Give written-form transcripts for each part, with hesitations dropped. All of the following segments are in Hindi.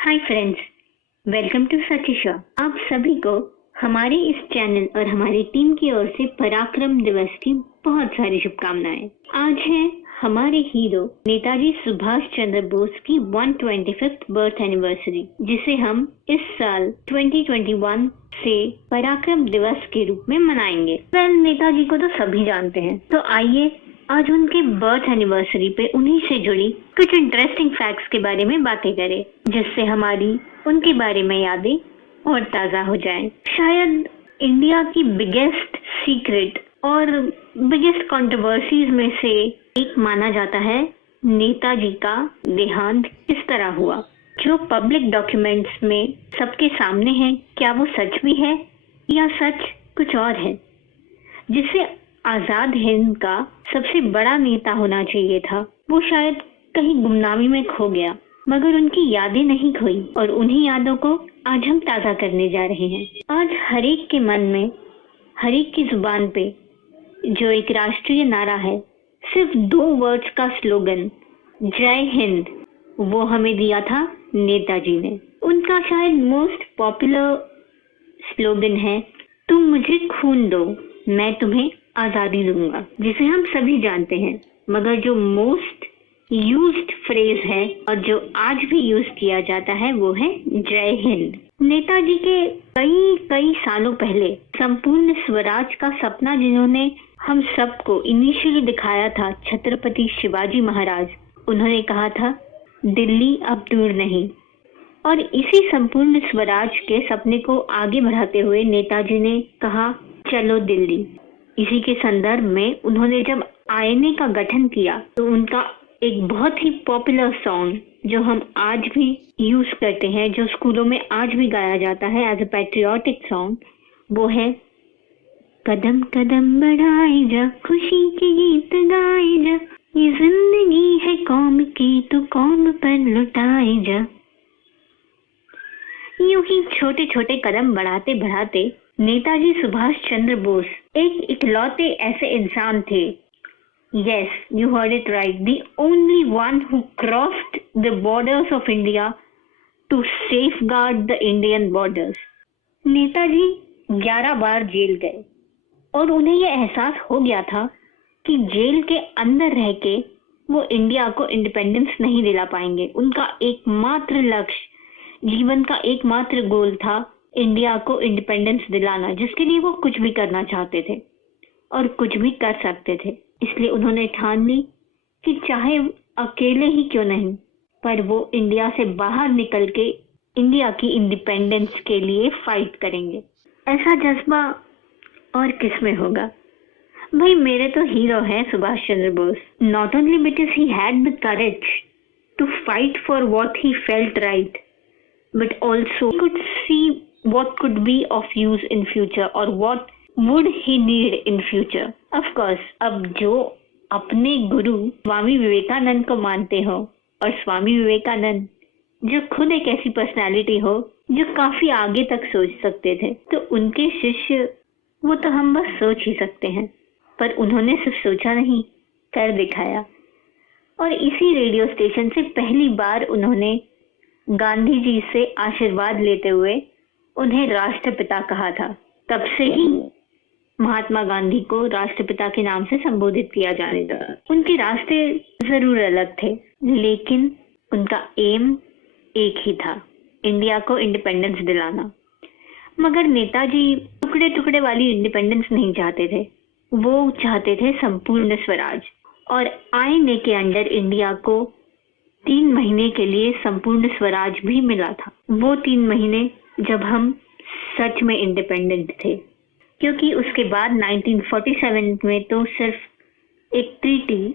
Hi friends, welcome to Sachi show. आप सभी को हमारे इस चैनल और हमारी टीम की ओर से पराक्रम दिवस की बहुत सारी शुभकामनाएं। आज है हमारे हीरो नेताजी सुभाष चंद्र बोस की 125th बर्थ एनिवर्सरी, जिसे हम इस साल 2021 से पराक्रम दिवस के रूप में मनाएंगे। नेताजी को तो सभी जानते हैं, तो आइए आज उनके बर्थ एनिवर्सरी पे उन्हीं से जुड़ी कुछ इंटरेस्टिंग फैक्ट्स के बारे में बातें करें, जिससे हमारी उनके बारे में यादें और ताज़ा हो जाएं। शायद इंडिया की बिगेस्ट सीक्रेट और बिगेस्ट कंट्रोवर्सीज में से एक माना जाता है नेताजी का देहांत किस तरह हुआ। जो पब्लिक डॉक्यूमेंट्स में सबके सामने है, क्या वो सच भी है या सच कुछ और है, जिसे आजाद हिंद का सबसे बड़ा नेता होना चाहिए था, वो शायद कहीं गुमनामी में खो गया। मगर उनकी यादें नहीं खोई और उन्हीं यादों को आज हम ताज़ा करने जा रहे हैं। आज हर एक के मन में, हर एक की जुबान पे जो एक राष्ट्रीय नारा है, सिर्फ 2 वर्ड्स का स्लोगन जय हिंद, वो हमें दिया था नेताजी ने। उनका शायद मोस्ट पॉपुलर स्लोगन है तुम मुझे खून दो, मैं तुम्हें आजादी दूंगा, जिसे हम सभी जानते हैं। मगर जो मोस्ट यूज्ड फ्रेज है और जो आज भी यूज किया जाता है वो है जय हिंद। नेताजी के कई सालों पहले संपूर्ण स्वराज का सपना जिन्होंने हम सबको इनिशियली दिखाया था, छत्रपति शिवाजी महाराज, उन्होंने कहा था दिल्ली अब दूर नहीं। और इसी संपूर्ण स्वराज के सपने को आगे बढ़ाते हुए नेताजी ने कहा चलो दिल्ली। इसी के संदर्भ में उन्होंने जब आईएनए का गठन किया तो उनका एक बहुत ही पॉपुलर सॉन्ग जो हम आज भी यूज करते हैं, जो स्कूलों में आज भी गाया जाता है एज अ पैट्रियोटिक सॉन्ग, वो है कदम कदम बढ़ाए जा, खुशी के गीत गाए जा, ये जिंदगी है कौम की, तू कौम पर लुटाए जा। यूं ही छोटे छोटे कदम बढ़ाते बढ़ाते नेताजी सुभाष चंद्र बोस एक इकलौते ऐसे इंसान थे, yes, you heard it right, the only one who crossed the borders of India to safeguard the Indian borders. Netaji 11 बार जेल गए और उन्हें यह एहसास हो गया था कि जेल के अंदर रह के वो इंडिया को इंडिपेंडेंस नहीं दिला पाएंगे। उनका एकमात्र लक्ष्य, जीवन का एकमात्र गोल था इंडिया को इंडिपेंडेंस दिलाना, जिसके लिए वो कुछ भी करना चाहते थे और कुछ भी कर सकते थे। इसलिए उन्होंने ठान ली कि चाहे अकेले ही क्यों नहीं, पर वो इंडिया से बाहर निकल के इंडिया की इंडिपेंडेंस के लिए फाइट करेंगे। ऐसा जज्बा और किस में होगा? भाई मेरे तो हीरो है Subhash Chandra Bose. Not only because he had the courage to fight for what he felt right, but also could see what could be of use in future or what would he need in future. Of course, अब जो अपने गुरु स्वामी विवेकानंद को मानते हो, और स्वामी विवेकानंद जो खुद एक ऐसी पर्सनालिटी हो जो काफी आगे तक सोच सकते थे, तो उनके शिष्य वो तो हम बस सोच ही सकते हैं। पर उन्होंने सिर्फ सोचा नहीं, कर दिखाया। और इसी रेडियो स्टेशन से पहली बार उन्होंने गांधी जी से आशीर्वाद लेते हुए उन्हें राष्ट्रपिता कहा था। तब से ही महात्मा गांधी को राष्ट्रपिता के नाम से संबोधित किया जाने लगा। उनके रास्ते जरूर अलग थे, लेकिन उनका एम एक ही था, इंडिया को इंडिपेंडेंस दिलाना। मगर नेताजी टुकड़े टुकड़े वाली इंडिपेंडेंस नहीं चाहते थे, वो चाहते थे संपूर्ण स्वराज। और आईएनए के अंडर इंडिया को 3 महीने के लिए संपूर्ण स्वराज भी मिला था। वो 3 महीने जब हम सच में इंडिपेंडेंट थे, क्योंकि उसके बाद 1947 में तो सिर्फ एक ट्रीटी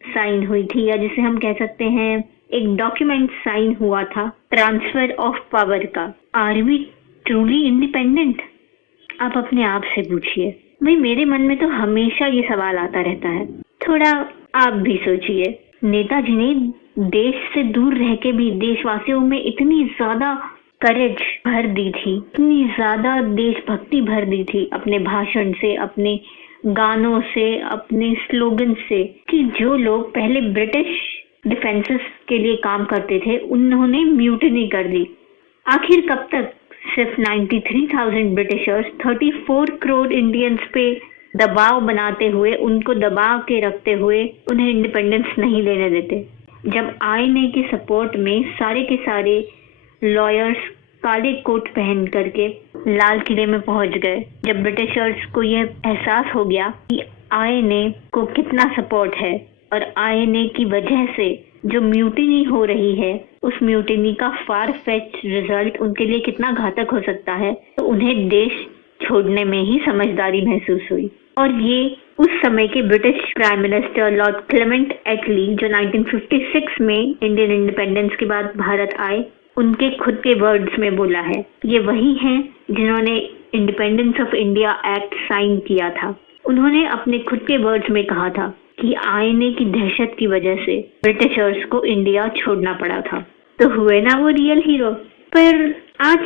साइन हुई थी, या जिसे हम कह सकते हैं एक डॉक्यूमेंट साइन हुआ था ट्रांसफर ऑफ पावर का। Are we truly independent? आप अपने आप से पूछिए। भाई मेरे मन में तो हमेशा ये सवाल आता रहता है। थोड़ा आप भी सोचिए। नेताजी ने देश से दूर रह के भी देशवासियों में इतनी ज्यादा करेज भर दी थी, इतनी ज्यादा देशभक्ति भर दी थी अपने भाषण से, अपने गानों से, अपने स्लोगन से, कि जो लोग पहले ब्रिटिश डिफेंसेस के लिए काम करते थे, उन्होंने म्यूटिनी कर दी। आखिर कब तक सिर्फ 93,000 ब्रिटिशर्स 34 करोड़ इंडियंस पे दबाव बनाते हुए, उनको दबाव के रखते हुए उन्हें इंडिपेंडेंस नहीं लेने देते। जब आईएनए के सपोर्ट में सारे के सारे लॉयर्स काले कोट पहन करके लाल किले में पहुंच गए, जब ब्रिटिशर्स को यह एहसास हो गया कि आईएनए को कितना सपोर्ट है और आईएनए की वजह से जो म्यूटिनी हो रही है, उस म्यूटिनी का फार फेच रिजल्ट उनके लिए कितना घातक हो सकता है, तो उन्हें देश छोड़ने में ही समझदारी महसूस हुई। और ये उस समय के British prime minister lord Clement Attlee, जो 1956 में इंडियन इंडिपेंडेंस के बाद भारत आए, उनके खुद के वर्ड्स में बोला है। ये वही हैं जिन्होंने independence of India act sign किया था। उन्होंने अपने खुद के वर्ड्स में कहा था कि आईएनए की दहशत की वजह से ब्रिटिशर्स को इंडिया छोड़ना पड़ा था। तो हुए ना वो रियल हीरो। पर आज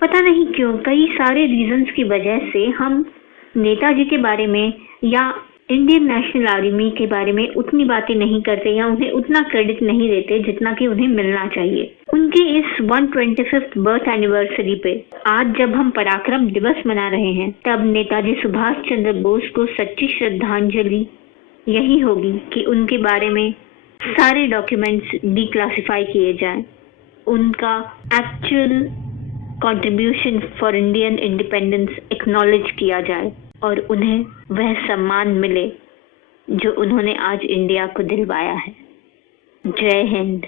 पता नहीं क्यों कई सारे रीजंस की वजह से हम नेताजी के बारे में या इंडियन नेशनल आर्मी के बारे में उतनी बातें नहीं करते या उन्हें उतना क्रेडिट नहीं देते जितना कि उन्हें मिलना चाहिए। उनके इस 125th बर्थ एनिवर्सरी पे आज जब हम पराक्रम दिवस मना रहे हैं, तब नेताजी सुभाष चंद्र बोस को सच्ची श्रद्धांजलि यही होगी कि उनके बारे में सारे डॉक्यूमेंट्स डिक्लासिफाई किए जाएं, उनका actual contribution for Indian independence acknowledge किया जाए और उन्हें वह सम्मान मिले जो उन्होंने आज इंडिया को दिलवाया है। जय हिंद।